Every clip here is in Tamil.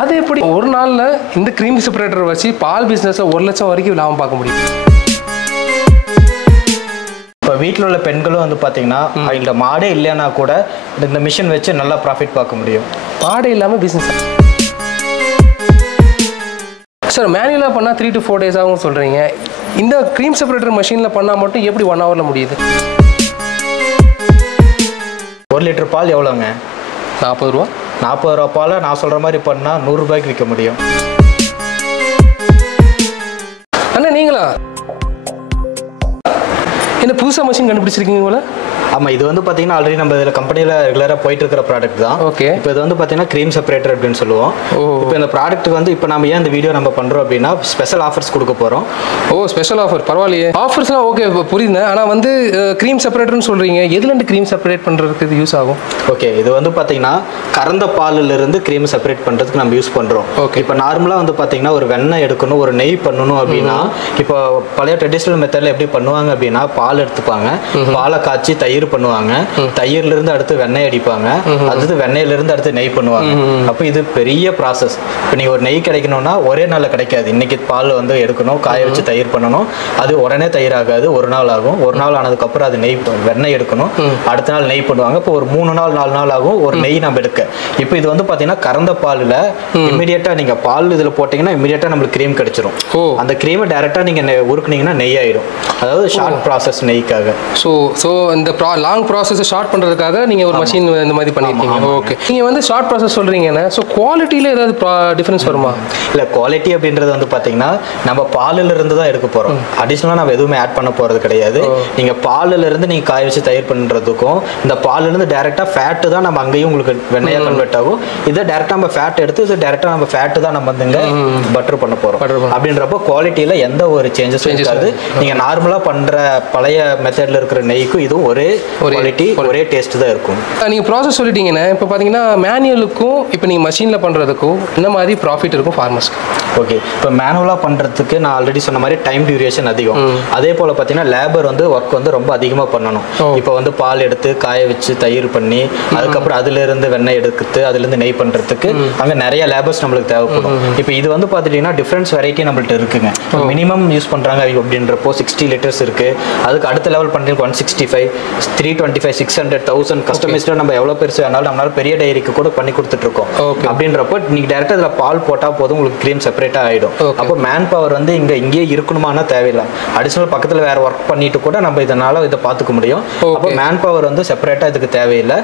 அது எப்படி ஒரு நாளில் இந்த க்ரீம் செப்பரேட்டர் வச்சு பால் பிஸ்னஸில் 1 லட்சம் வரைக்கும் லாபம் பார்க்க முடியும்? இப்போ வீட்டில் உள்ள பெண்களும் வந்து பார்த்தீங்கன்னா இந்த மாடே இல்லைன்னா கூட இந்த மிஷின் வச்சு நல்லா ப்ராஃபிட் பார்க்க முடியும். மாடே இல்லாமல் பிஸ்னஸ் சார் மேனுவலாக பண்ணால் 3 to 4 days ஆகும் சொல்கிறீங்க. இந்த க்ரீம் செப்பரேட்டர் மெஷினில் பண்ணால் மட்டும் எப்படி 1 hourல முடியுது? 1 லிட்டர் பால் எவ்வளோங்க? 40 ரூபா. 40 ரூபா பாலை நான் சொல்கிற மாதிரி பண்ணால் 100 ரூபாய்க்கு விற்க முடியும். அண்ணா நீங்களா என்ன புதுசாக மிஷின் கண்டுபிடிச்சிருக்கீங்க போல? ஆமாம், இது வந்து பார்த்தீங்கன்னா ஆல்ரெடி நம்ம இதில் கம்பெனியில் ரெகுலராக போயிட்டு இருக்கிற ப்ராடக்ட் தான். ஓகே. இப்போ இது வந்து பார்த்தீங்கன்னா க்ரீம் செப்பரேட்டர் அப்படின்னு சொல்லுவோம். இப்போ இந்த ப்ராடக்ட்டுக்கு வந்து இப்போ நம்ம ஏன் இந்த வீடியோ நம்ம பண்ணுறோம் அப்படின்னா ஸ்பெஷல் ஆஃபர்ஸ் கொடுக்க போகிறோம். ஸ்பெஷல் ஆஃபர் பரவாயில்லையே. ஆஃபர்ஸ்லாம் ஓகே புரியுது. ஆனால் வந்து க்ரீம் செப்பரேட்டர்னு சொல்கிறீங்க, எதுலேருந்து க்ரீம் செப்பரேட் பண்ணுறதுக்கு இது யூஸ் ஆகும்? ஓகே, இது வந்து பார்த்தீங்கன்னா கறந்த பாலிலிருந்து க்ரீம் செப்பரேட் பண்ணுறதுக்கு நம்ம யூஸ் பண்ணுறோம். ஓகே. இப்போ நார்மலாக வந்து பார்த்தீங்கன்னா ஒரு வெண்ணெய் எடுக்கணும், ஒரு நெய் பண்ணணும் அப்படின்னா இப்போ பழைய ட்ரெடிஷ்னல் மெத்தடில் எப்படி பண்ணுவாங்க அப்படின்னா பால் எடுத்துப்பாங்க, பாலை காய்ச்சி தயிர் பண்ணுவாங்க, தயிர்ல இருந்து அடுத்து வெண்ணெய் அடிப்பாங்க, அடுத்து வெண்ணெயில இருந்து அடுத்து நெய் பண்ணுவாங்க. அப்போ இது பெரிய ப்ராசஸ். இப்போ நீங்க ஒரு நெய் கிடைக்கணும்னா ஒரே நாள்ல கிடைக்காது. இன்னைக்கு பால் வந்து எடுக்கணும், காய வச்சு தயிர் பண்ணணும், அது உடனே தயிர் ஆகாது, 1 நாள் ஆகும். 1 நாள் ஆனதுக்கு அப்புறம் அது நெய் வெண்ணெய் எடுக்கணும், அடுத்த நாள் நெய் பண்ணுவாங்க. இப்போ ஒரு 3 நாள் 4 நாள் ஆகும் ஒரு நெய் நம்ம எடுக்க. இப்போ இது வந்து பாத்தீங்கன்னா கறந்த பாலில் இமீடியட்டா நீங்க பால் இதுல போட்டீங்கன்னா இமீடியட்டா நம்மளுக்கு க்ரீம் கிடைச்சிரும். அந்த க்ரீமை டைரக்டா நீங்க உருக்குனீங்கன்னா நெய் ஆயிடும். அதாவது ஷார்ட் ப்ராசஸ் நெய்க்காக. ஸோ இந்த லாங் ப்ராசஸை ஷார்ட் பண்ணுறதுக்காக நீங்கள் ஒரு மிஷின் இந்த மாதிரி பண்ணியிருக்கீங்க. ஓகே. நீங்கள் வந்து ஷார்ட் ப்ராசஸ் சொல்கிறீங்கன்னா ஸோ குவாலிட்டியில் ஏதாவது டிஃபரன்ஸ் வருமா? இல்லை, குவாலிட்டி அப்படின்றது வந்து பார்த்தீங்கன்னா நம்ம பாலில் இருந்து தான் எடுக்க போகிறோம். அடிஷ்னலாக நம்ம எதுவுமே ஆட் பண்ண போகிறது கிடையாது. நீங்கள் பாலில் இருந்து நீங்கள் காய வச்சு தயிர் பண்ணுறதுக்கும் இந்த பாலிலிருந்து டேரெக்டாக ஃபேட்டு தான் நம்ம அங்கேயும் உங்களுக்கு வெண்ணெயாக கன்வெர்ட் ஆகும். இதை டேரெக்டாக நம்ம ஃபேட் எடுத்து இது டேரெக்டாக நம்ம ஃபேட்டு தான் நம்ம வந்து இங்கே பட்டர் பண்ண போகிறோம். அப்படின்றப்போ குவாலிட்டியில் எந்த ஒரு சேஞ்சஸ் இருக்காது. நீங்கள் நார்மலாக பண்ணுற பழைய மெத்தடில் இருக்கிற நெய்க்கும் இதுவும் ஒரே குவாலிட்டி ஒரே டேஸ்ட் தான் இருக்கும். நீங்கள் ப்ராசஸ் சொல்லிட்டீங்கன்னா இப்போ பார்த்தீங்கன்னா மேனுவலுக்கும் இப்போ நீங்கள் மஷீனில் பண்ணுறதுக்கும் இந்த மாதிரி ப்ராஃபிட் இருக்கும் ஃபார்மர்ஸ்க்கு. ஓகே. இப்போ மேனுவலாக பண்ணுறதுக்கு நான் ஆல்ரெடி சொன்ன மாதிரி டைம் டியூரேஷன் அதிகம். அதே போல் பார்த்தீங்கன்னா லேபர் வந்து ஒர்க் வந்து ரொம்ப அதிகமாக பண்ணணும். இப்போ வந்து பால் எடுத்து காய வச்சு தயிர் பண்ணி அதுக்கப்புறம் அதுலேருந்து வெண்ணெய் எடுத்து அதுலேருந்து நெய் பண்ணுறதுக்கு அங்கே நிறைய லேபர்ஸ் நம்மளுக்கு தேவைப்படும். இப்போ இது வந்து பார்த்துட்டிங்கன்னா டிஃப்ரென்ஸ் வெரைட்டி நம்மள்ட்ட இருக்குங்க. மினிமம் யூஸ் பண்ணுறாங்க அப்படின்றப்போ 60 லிட்டர்ஸ் இருக்குது. அதுக்கு அடுத்த லெவல் பண்ணுறது 165, 325, 600, 1000 கஸ்டமைஸ்டாக நம்ம எவ்வளோ பெருசு வேணாலும் நம்மளால பெரிய டைரிக்கு கூட பண்ணி கொடுத்துட்ருக்கோம். அப்படின்றப்போ நீங்கள் டேரெக்டாக இதில் பால் போட்டால் போதும் உங்களுக்கு க்ரீம் செப்பரேட்டாக ஆகிடும். அப்போ மேன் பவர் வந்து இங்கேயே இருக்கணுமானா தேவையில்லை. அடிஷ்னல் பக்கத்தில் வேறு ஒர்க் பண்ணிட்டு கூட நம்ம இதனால் இதை பார்த்துக்க முடியும். அப்போ மேன் பவர் வந்து செப்பரேட்டாக இதுக்கு தேவையில்லை,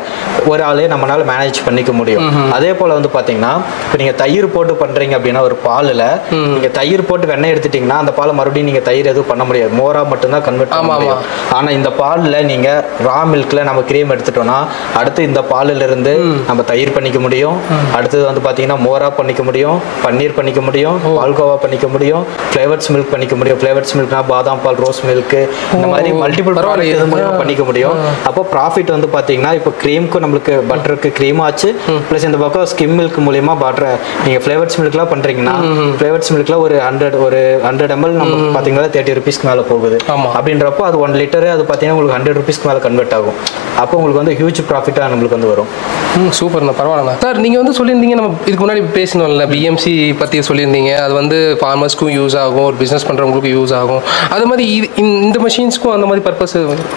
ஒரு ஆளே நம்மளால மேனேஜ் பண்ணிக்க முடியும். அதே போல் வந்து பார்த்தீங்கன்னா இப்போ நீங்கள் தயிர் போட்டு பண்ணுறீங்க அப்படின்னா ஒரு பாலில் நீங்கள் தயிர் போட்டு வெண்ணெய் எடுத்துட்டிங்கன்னா அந்த பாலை மறுபடியும் நீங்கள் தயிர் எதுவும் பண்ண முடியாது, மோராக மட்டும்தான் கன்வெர்ட் பண்ண முடியும். ஆனால் இந்த பாலில் நீங்கள் ரா மில்க்ல நம்ம க்ரீம் எடுத்துட்டோம்னா அடுத்து இந்த பாலில் இருந்து நம்ம தயிர் பண்ணிக்க முடியும், அடுத்தது வந்து பார்த்தீங்கன்னா மோரா பண்ணிக்க முடியும், பன்னீர் பண்ணிக்க முடியும், பால்கோவா பண்ணிக்க முடியும், ஃப்ளேவர்ஸ் மில்க் பண்ணிக்க முடியும். ஃப்ளேவர்ஸ் மில்க்னா பாதாம் பால், ரோஸ் மில்க், இந்த மாதிரி மல்டிபிள் ப்ராடக்ட் இது மூலமாக பண்ணிக்க முடியும். அப்போ ப்ராஃபிட் வந்து பார்த்தீங்கன்னா இப்போ க்ரீமுக்கு நம்மளுக்கு பட்டருக்கு க்ரீம் ஆச்சு, ப்ளஸ் இந்த பக்கம் ஸ்கிம் மில்க் மூலியமா பட்டர் நீங்கள் ஃப்ளேவர்ஸ் மில்க்லாம் பண்ணுறீங்கன்னா ஃப்ளேவர்ஸ் மில்க்ல ஒரு 100 ml நம்ம பார்த்தீங்கன்னா 30 ரூபீஸ்க்கு மேலே போகுது. அப்படின்றப்போ அது 1 லிட்டரு அது பார்த்தீங்கன்னா உங்களுக்கு 100 ரூபீஸ்க்கு மேலே கன்வெர்ட் ஆகும். அப்போ உங்களுக்கு வந்து ஹியூஜ் ப்ராஃபிட்டாக நம்மளுக்கு வந்து வரும். சூப்பர்ண்ணா, பரவாயில்லண்ணா. சார் நீங்கள் வந்து சொல்லியிருந்தீங்க நம்ம இதுக்கு முன்னாடி பேசணும்ல பிஎம்சி பற்றி சொல்லியிருந்தீங்க, அது வந்து ஃபார்மர்ஸ்க்கும் யூஸ் ஆகும், ஒரு பிஸ்னஸ் பண்ணுறவங்களுக்கும் யூஸ் ஆகும். அது மாதிரி இந்த மிஷின்ஸ்க்கும் அந்த மாதிரி பர்பஸ்?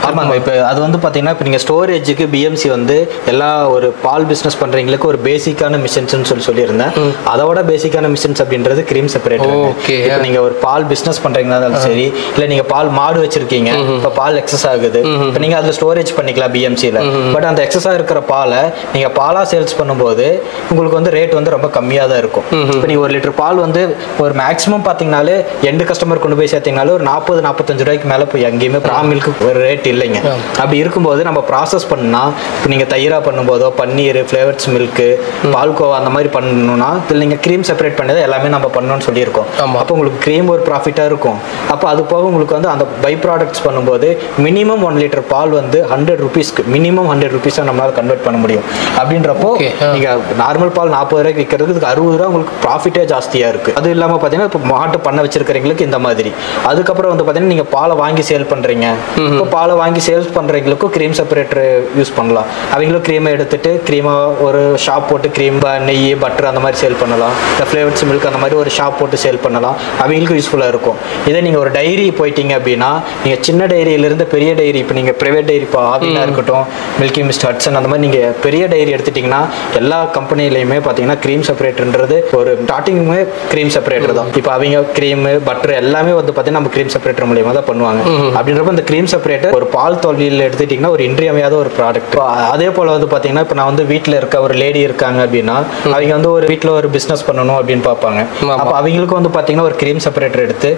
ஆமாங்க. இப்போ அது வந்து பார்த்தீங்கன்னா இப்போ நீங்கள் ஸ்டோரேஜுக்கு பிஎம்சி வந்து எல்லா ஒரு பால் பிஸ்னஸ் பண்ணுறவங்களுக்கு ஒரு பேசிக்கான மிஷின்ஸ்னு சொல்லியிருந்தேன். அதோட பேசிக்கான மிஷின்ஸ் அப்படின்றது க்ரீம் செப்பரேட்டர். ஓகே. இப்போ நீங்கள் ஒரு பால் பிஸ்னஸ் பண்ணுறீங்கன்னா சரி, இல்லை நீங்கள் பால் மாடு வச்சிருக்கீங்க, இப்போ பால் எக்ஸஸ் ஆகுது, இப்போ நீங்கள் அதில் ஸ்டோரேஜ் பண்ணிக்கலாம் பிஎம்சியில். பட் அந்த எக்ஸஸாக இருக்கிற பாலை நீங்கள் பாலாக சேல்ஸ் பண்ணும்போது உங்களுக்கு வந்து ரேட் வந்து ரொம்ப கம்மியாக தான் இருக்கும். இப்போ நீங்கள் 1 லிட்டர் பால் வந்து ஒரு மேக்ஸிமம் பார்த்தீங்கனாலே எண்டு கஸ்டமர் கொண்டு போய் சேர்த்தீங்கனாலே ஒரு 40-45 ரூபாய்க்கு மேலே போய் எங்கேயுமே மில்க்கு ஒரு ரேட் இல்லைங்க. அப்படி இருக்கும்போது நம்ம ப்ராசஸ் பண்ணால் இப்போ நீங்கள் தயிராக பண்ணும்போதோ பன்னீர், ஃப்ளேவர்ஸ் மில்க்கு, பால்கோவா அந்த மாதிரி பண்ணணும்னா இதில் நீங்கள் க்ரீம் செப்பரேட் பண்ணதை எல்லாமே நம்ம பண்ணணும்னு சொல்லியிருக்கோம். அப்போ உங்களுக்கு க்ரீம் ஒரு ப்ராஃபிட்டாக இருக்கும். அப்போ அது போக உங்களுக்கு வந்து அந்த பை ப்ராடக்ட்ஸ் பண்ணும்போது மினிமம் 1 லிட்டர் பால் வந்து வந்து 100 rupeesக்கு மினிமம் 100 rupees நம்மளால கன்வெர்ட் பண்ண முடியும். அப்படின்றப்போ நீங்க நார்மல் பால் 40 ரூபாய்க்கு விற்கிறதுக்கு 60 ரூபா உங்களுக்கு ப்ராஃபிட்டே ஜாஸ்தியா இருக்கு. அது இல்லாம பாத்தீங்கன்னா இப்போ மாட்டு பண்ண வச்சிருக்கிறவங்களுக்கு இந்த மாதிரி. அதுக்கப்புறம் வந்து பாத்தீங்கன்னா நீங்க பாலை வாங்கி சேல் பண்றீங்க. இப்போ பாலை வாங்கி சேல்ஸ் பண்றவங்களுக்கும் க்ரீம் செப்பரேட்டர் யூஸ் பண்ணலாம். அவங்களும் க்ரீமை எடுத்துட்டு க்ரீமா ஒரு ஷாப் போட்டு க்ரீம் நெய் பட்டர் அந்த மாதிரி சேல் பண்ணலாம். இந்த ஃப்ளேவர்ஸ் மில்க் அந்த மாதிரி ஒரு ஷாப் போட்டு சேல் பண்ணலாம். அவங்களுக்கும் யூஸ்ஃபுல்லாக இருக்கும். இதே நீங்கள் ஒரு டைரி போயிட்டீங்க அப்படின்னா நீங்கள் சின்ன டைரியிலிருந்து பெரிய டைரி, இப்போ நீங்கள் ப்ரைவேட் டைரி இப்போ ஆவினா இருக்கட்டும், மில்கி மிஸ்ட் ஹட்சன் அந்த மாதிரி நீங்கள் பெரிய டைரி எடுத்துட்டிங்கன்னா எல்லா கம்பெனிலையுமே பார்த்தீங்கன்னா க்ரீம் செப்பரேட்டர்ன்றது ஒரு ஸ்டார்டிங்குமே க்ரீம் செப்பரேட்டர் தான். இப்போ அவங்க க்ரீம் பட்டர் எல்லாமே வந்து பார்த்தீங்கன்னா நம்ம க்ரீம் செப்பரேட்டர் மூலியமாக தான் பண்ணுவாங்க. அப்படின்றப்ப இந்த க்ரீம் செப்பரேட்டர் ஒரு பால் தொழில் எடுத்துட்டிங்கன்னா ஒரு இன்றியமையாத ஒரு ப்ராடக்ட். அதே போல் வந்து பார்த்தீங்கன்னா இப்போ நான் வந்து வீட்டில் இருக்க ஒரு லேடி இருக்காங்க அப்படின்னா அவங்க வந்து ஒரு வீட்டில் ஒரு பிஸ்னஸ் பண்ணணும் அப்படின்னு பார்ப்பாங்க. அப்போ அவங்களுக்கு வந்து பார்த்தீங்கன்னா ஒரு க்ரீம் செப்பரேட்டர் எடுத்து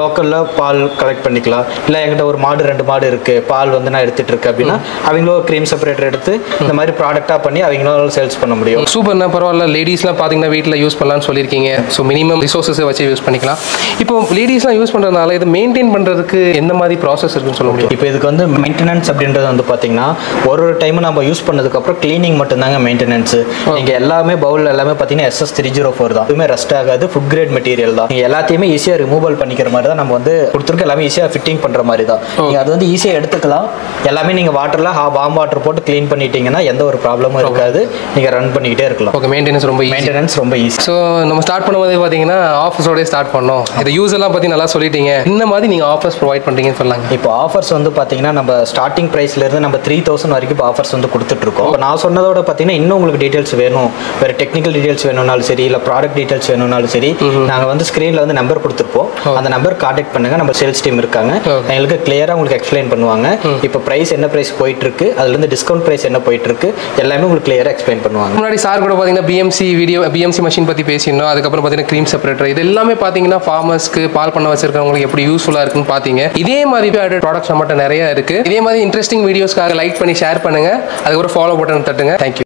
லோக்கலில் பால் கலெக்ட் பண்ணிக்கலாம். இல்லை என்கிட்ட ஒரு மாடு 2 மாடு இருக்கு, பால் வந்து நான் எடுத்துட்டு இருக்கேன் அப்படின்னா அவங்களும் ஒரு க்ரீம் செப்பரேட்டர் எடுத்து இந்த மாதிரி ப்ராடக்டாக பண்ணி அவங்களால சேல்ஸ் பண்ண முடியும். சூப்பர்னா பரவாயில்ல. லேடிஸ்லாம் பார்த்தீங்கன்னா வீட்டில் யூஸ் பண்ணலாம்னு சொல்லியிருக்கீங்க. ஸோ மினிமம் ரிசோர்ஸை வச்சு யூஸ் பண்ணிக்கலாம். இப்போ லேடிஸ்லாம் யூஸ் பண்ணுறதுனால இது மெயின்டைன் பண்ணுறதுக்கு எந்த மாதிரி ப்ராசஸ் இருக்குன்னு சொல்ல முடியும்? இப்போ இதுக்கு வந்து மெயின்டெனன்ஸ் அப்படின்றது வந்து பார்த்தீங்கன்னா ஒரு டைம் நம்ம யூஸ் பண்ணதுக்கப்புறம் கிளீனிங் மட்டும்தாங்க மெயின்டெனன்ஸ். நீங்கள் எல்லாமே பவுல் எல்லாமே பார்த்தீங்கன்னா SS304 தான். எதுவுமே ரஸ்ட் ஆகாது. ஃபுட் கிரேட் மெட்டீரியல் தான். நீங்கள் எல்லாத்தையுமே ஈஸியாக ரிமூவல் பண்ணிக்கிற மாதிரி தான் நம்ம வந்து கொடுத்துருக்க. எல்லாமே ஈஸியாக ஃபிட்டிங் பண்ணுற மாதிரி தான். நீங்கள் அது வந்து ஈஸியாக எடுத்துக்கலாம். எல்லாமே நீங்கள் வாட்டரில் வார்ம் வாட்டர் போட்டு க்ளீன் பண்ணிட்டீங்கன்னா எந்த ஒரு ப்ராப்ளமும் இருக்காது. நீங்கள் ரன் பண்ணிக்கிட்டே இருக்கலாம். ஓகே, மெயின்டெனன்ஸ் ரொம்ப ஈஸி. ஸோ நம்ம ஸ்டார்ட் பண்ணும்போது பார்த்தீங்கன்னா ஆஃபர்ஸோடய ஸ்டார்ட் பண்ணோம். இதை யூஸ் எல்லாம் பற்றி நல்லா சொல்லிட்டீங்க. இந்த மாதிரி நீங்கள் ஆஃபர்ஸ் ப்ரொவைட் பண்ணுறீங்கன்னு சொன்னாங்க. இப்போ ஆஃபர்ஸ் வந்து பார்த்தீங்கன்னா நம்ம ஸ்டார்டிங் ப்ரைஸ்லேருந்து நம்ம 3000 வரைக்கும் இப்போ ஆஃபர்ஸ் வந்து கொடுத்துட்ருக்கோம். இப்போ நான் சொன்னதோட பார்த்தீங்கன்னா இன்னும் உங்களுக்கு டீட்டெயில்ஸ் வேணும், வேறு டெக்னிக்கல் டீட்டெயில்ஸ் வேணும்னாலும் சரி, இல்லை ப்ராடக்ட் டீட்டெயில்ஸ் வேணும்னாலும் சரி, நாங்கள் வந்து ஸ்க்ரீனில் வந்து நம்பர் கொடுத்துருப்போம். அந்த நம்பர் கான்டாக்ட் பண்ணுங்க. நம்ம சேல்ஸ் டீம் இருக்காங்க. எங்களுக்கு கிளியராக உங்களுக்கு எக்ஸ்பிளைன் பண்ணுவாங்க. இப்போ ப்ரைஸ் என்ன ப்ரைஸ் போயிட்டு இருக்கு, அதுலேருந்து டிஸ்கவுண்ட் ப்ரைஸ் என்ன போயிட்டு இருக்கு, எல்லாமே உங்களுக்கு கிளியராக எக்ஸ்பிளைன் பண்ணுவாங்க. முன்னாடி சார் கூட பார்த்தீங்கன்னா பிஎம்சி மஷின் பற்றி பேசினோம். அதுக்கப்புறம் பார்த்தீங்கன்னா க்ரீம் செப்பரேட்டர், இது எல்லாமே பார்த்தீங்கன்னா ஃபார்மர்ஸ்க்கு பால் பண்ண வச்சிருக்கவங்களுக்கு எப்படி யூஸ்ஃபுல்லாக இருக்குன்னு பார்த்தீங்க. இதே மாதிரி ப்ராடக்ட்ஸ் நம்மகிட்ட நிறைய இருக்கு. இதே மாதிரி இன்ட்ரெஸ்டிங் வீடியோஸ்க்காக லைக் பண்ணி ஷேர் பண்ணுங்க. அதுக்கப்புறம் ஃபாலோ பட்டன் தட்டுங்க. தேங்க்யூ.